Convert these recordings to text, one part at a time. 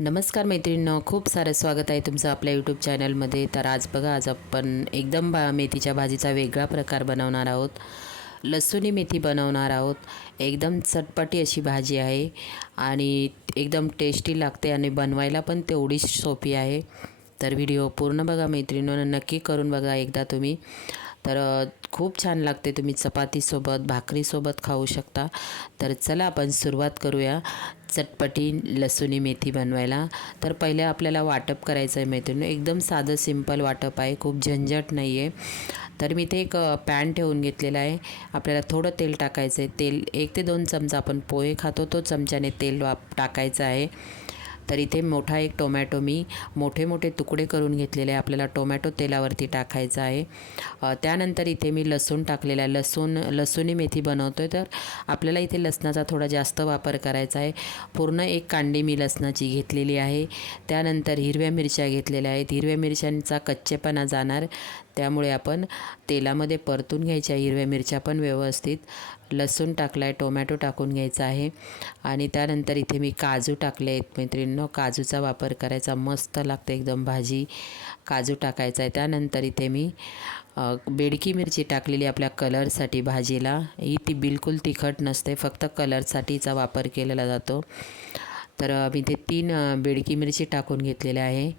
नमस्कार मैत्रिणींनो खूप सारं स्वागत आहे तुमचं आपल्या यूट्यूब चॅनलमध्ये तर आज बघा आज आपण एकदम बा मेथीच्या भाजीचा वेगळा प्रकार बनवणार आहोत. लसूणी मेथी बनवणार आहोत. एकदम चटपटी अशी भाजी आहे आणि एकदम टेस्टी लागते आणि बनवायला पण तेवढीच सोपी आहे. तर व्हिडिओ पूर्ण बघा मैत्रिणींनो नक्की करून बघा एकदा तुम्ही. तर खूप छान लागते तुम्ही चपातीसोबत भाकरीसोबत खाऊ शकता. तर चला आपण सुरुवात करूया. चटपटी लसूणी मेथी बनवायला. तर पहिले आपल्याला वाटप करायचं आहे मेथीनं एकदम साधं सिंपल वाटप आहे. खूप झंझट नाही आहे तर मी ते एक पॅन ठेवून घेतलेलं आहे. आपल्याला थोडं तेल टाकायचं आहे तेल एक ते दोन चमचा आपण पोहे खातो. तो चमच्याने तेल वाप टाकायचं आहे. तर इथे मोठा एक टोमॅटो मी मोठे मोठे तुकडे करून घेतलेले आहे. आपल्याला टोमॅटो तेलावरती टाकायचा आहे. त्यानंतर इथे मी लसूण टाकलेला आहे. लसूण लसूणी मेथी बनवतो आहे तर आपल्याला इथे लसणाचा थोडा जास्त वापर करायचा आहे. पूर्ण एक कांडी मी लसणाची घेतलेली आहे. त्यानंतर हिरव्या मिरच्या घेतलेल्या आहेत. हिरव्या मिरच्यांचा कच्चेपणा जाणार. त्यामुळे आपण तेलामध्ये परतून घ्यायच्या हिरव्या मिरच्या पण व्यवस्थित लसूण टाकला आहे टोमॅटो टाकून घ्यायचा आहे. आणि त्यानंतर इथे मी काजू टाकले आहेत मैत्रिणींनो. काजूचा वापर करायचा मस्त लागते एकदम भाजी. काजू टाकायचा आहे. त्यानंतर इथे मी बेडकी मिरची टाकलेली आपल्या कलरसाठी भाजीला. ही ती बिलकुल तिखट नसते फक्त कलरसाठीचा वापर केलेला जातो. तर मी ते तीन बेडकी मिरची टाकून घेतलेल्या आहे.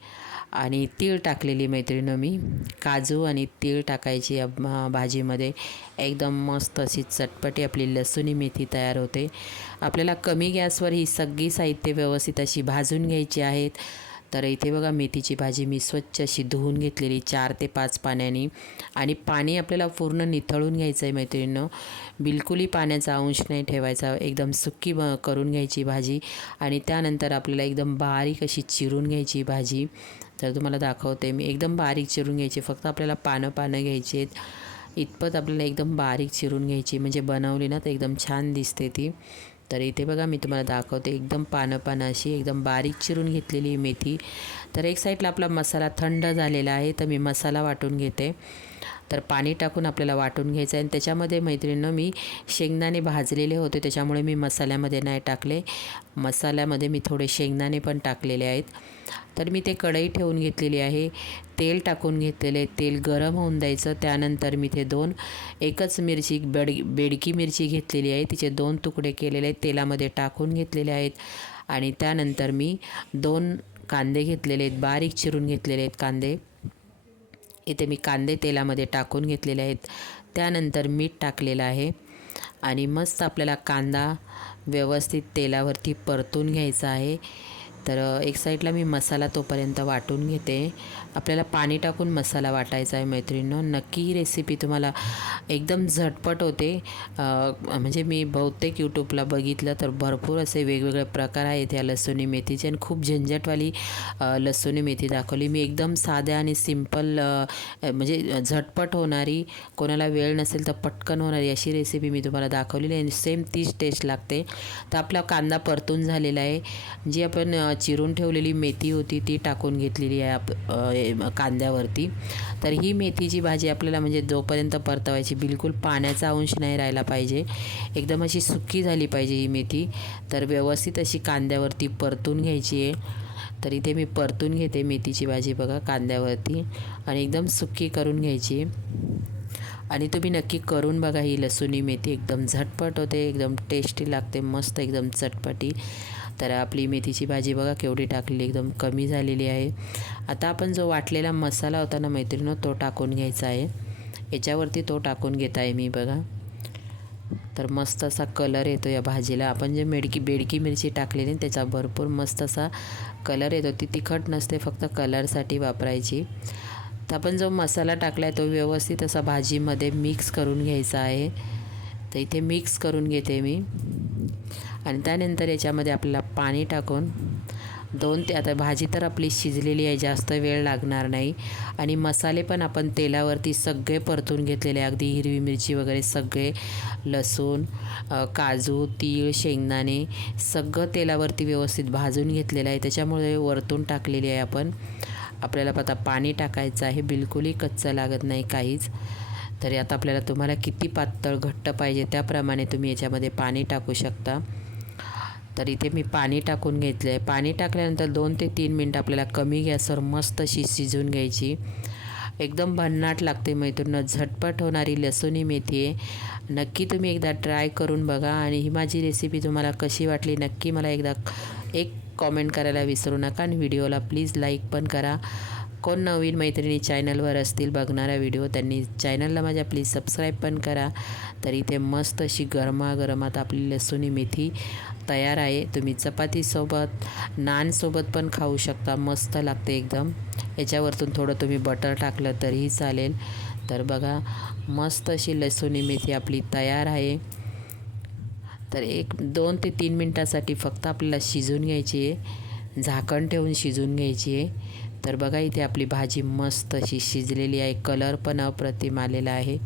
आणि तीळ टाकलेली मैत्रिणं मी. काजू आणि तीळ टाकायची भाजीमध्ये. एकदम मस्त अशी चटपटी आपली लसूणी मेथी तयार होते. आपल्याला कमी गॅसवर ही सगळी साहित्य व्यवस्थित अशी भाजून घ्यायची आहेत. तर इथे बघा मेथीची भाजी मी स्वच्छ अशी धुवून घेतलेली चार ते पाच पाण्याने. आणि पाणी आपल्याला पूर्ण निथळून घ्यायचं आहे मैत्रिणीनं. बिलकुलही पाण्याचा अंश नाही ठेवायचा. एकदम सुक्की ब करून घ्यायची भाजी. आणि त्यानंतर आपल्याला एकदम बारीक अशी चिरून घ्यायची भाजी. तर तुम्हाला दाखवते. मी एकदम बारीक चिरून घ्यायची. फक्त आपल्याला पानं पानं घ्यायची आहेत इतपत आपल्याला एकदम बारीक चिरून घ्यायची. म्हणजे बनवली ना तर एकदम छान दिसते ती. तर इथे बघा मी तुम्हाला दाखवते. एकदम पानं पानं अशी एकदम बारीक चिरून घेतलेली मेथी. तर एक साईडला आपला मसाला थंड झालेला आहे तर मी मसाला वाटून घेते. तर पाणी टाकून आपल्याला वाटून घ्यायचं आहे. आणि त्याच्यामध्ये मैत्रिणीनं मी शेंगदाणे भाजलेले होते. त्याच्यामुळे मी मसाल्यामध्ये नाही टाकले. मसाल्यामध्ये मी थोडे शेंगदाणे पण टाकलेले आहेत. तर मी ते कढई ठेवून घेतलेली आहे. तेल टाकून घेतलेले. तेल गरम होऊन द्यायचं. त्यानंतर मी ते दोन एकच मिरची बेड बेडकी मिरची घेतलेली आहे. तिचे दोन तुकडे केलेले आहेत. तेलामध्ये टाकून घेतलेले आहेत. आणि त्यानंतर मी दोन कांदे घेतलेले आहेत. बारीक चिरून घेतलेले आहेत कांदे. इथे मी कांदे तेलामध्ये टाकून घेतलेले आहेत. त्यानंतर मीठ टाकलेलं आहे. आणि मस्त आपल्याला कांदा व्यवस्थित तेलावरती परतून घ्यायचा आहे. तर एक साईडला मी मसाला तोपर्यंत वाटून घेते. आपल्याला पाणी टाकून मसाला वाटायचा आहे मैत्रिणीनं. नक्की ही रेसिपी तुम्हाला एकदम झटपट होते. म्हणजे मी बहुतेक यूट्यूबला बघितलं तर भरपूर असे वेगवेगळे प्रकार आहेत या लसूणी मेथीचे आणि खूप झंझटवाली लसुणी लसूणी मेथी दाखवली. मी एकदम साध्या आणि सिंपल म्हणजे झटपट होणारी कोणाला वेळ नसेल तर पटकन होणारी अशी रेसिपी मी तुम्हाला दाखवलेली आहे. सेम तीच टेस्ट लागते. तर आपला कांदा परतून झालेला आहे. जी आपण चिरून ठेवलेली मेथी होती ती टाकून घेतलेली आहे आप कांद्यावरती. तर ही मेथीची भाजी आपल्याला म्हणजे जोपर्यंत परतवायची बिलकुल पाण्याचा अंश नाही राहिला पाहिजे. एकदम अशी सुकी झाली पाहिजे ही मेथी. तर व्यवस्थित अशी कांद्यावरती परतून घ्यायची आहे. तर इथे मी परतून घेते मेथीची भाजी बघा कांद्यावरती. आणि एकदम सुक्की करून घ्यायची आणि तुम्ही नक्की करून बघा ही लसूणी मेथी एकदम झटपट होते एकदम टेस्टी लागते मस्त एकदम चटपटी. तर आपली मेथीची भाजी बघा केवढी टाकलेली एकदम कमी झालेली आहे. आता आपण जो वाटलेला मसाला होता ना मैत्रिणीनं तो टाकून घ्यायचा आहे. याच्यावरती तो टाकून घेत आहे मी बघा. तर मस्त असा कलर येतो या भाजीला. आपण जे मेडकी बेडकी मिरची टाकलेली ना, त्याचा भरपूर मस्त असा कलर येतो. ती तिखट नसते फक्त कलरसाठी वापरायची. तर आपण जो मसाला टाकला आहे तो व्यवस्थित असा भाजीमध्ये मिक्स करून घ्यायचा आहे. तर इथे मिक्स करून घेते मी. आणि त्यानंतर याच्यामध्ये आपल्याला पाणी टाकून दोन ते आता भाजी तर आपली शिजलेली आहे जास्त वेळ लागणार नाही. आणि मसाले पण आपण तेलावरती सगळे परतून घेतलेले अगदी हिरवी मिरची वगैरे सगळे लसूण काजू तीळ शेंगदाणे सगळं तेलावरती व्यवस्थित भाजून घेतलेलं आहे. त्याच्यामुळे वरतून टाकलेली आहे आपण. आपल्याला आता पाणी टाकायचं आहे बिलकुलही कच्चं लागत नाही काहीच. तरी आता आपल्याला तुम्हाला किती पातळ घट्ट पाहिजे त्याप्रमाणे तुम्ही याच्यामध्ये पाणी टाकू शकता. तर इथे मी पाणी टाकून घेतलं आहे पाणी टाकल्यानंतर दोन ते तीन मिनटं आपल्याला कमी गॅसवर मस्त अशी शिजून घ्यायची. एकदम भन्नाट लागते मैत्रिणी झटपट होणारी लसूणी मेथी आहे. नक्की तुम्ही एकदा ट्राय करून बघा आणि ही माझी रेसिपी तुम्हाला कशी वाटली नक्की मला एकदा एक कॉमेंट करायला विसरू नका आणि व्हिडिओला प्लीज लाईक पण करा. कोण नवीन मैत्रिणी चॅनलवर असतील बघणारा व्हिडिओ त्यांनी चॅनलला माझ्या प्लीज सबस्क्राईब पण करा. तर इथे मस्त अशी गरमागरमात आपली लसूणी मेथी तयार आहे. तुम्ही चपातीसोबत नानसोबत पण खाऊ शकता. मस्त लागते एकदम. याच्यावरतून थोडं तुम्ही बटर टाकलं तरीही चालेल. तर बघा मस्त अशी लसूणी मेथी आपली तयार आहे. तर एक दोन ते तीन मिनटासाठी फक्त आपल्याला शिजून घ्यायची आहे. झाकण ठेवून शिजून घ्यायची आहे. तर बघा इथे आपली भाजी मस्त अशी शिजलेली आहे. कलर पण अप्रतिम आलेला आहे.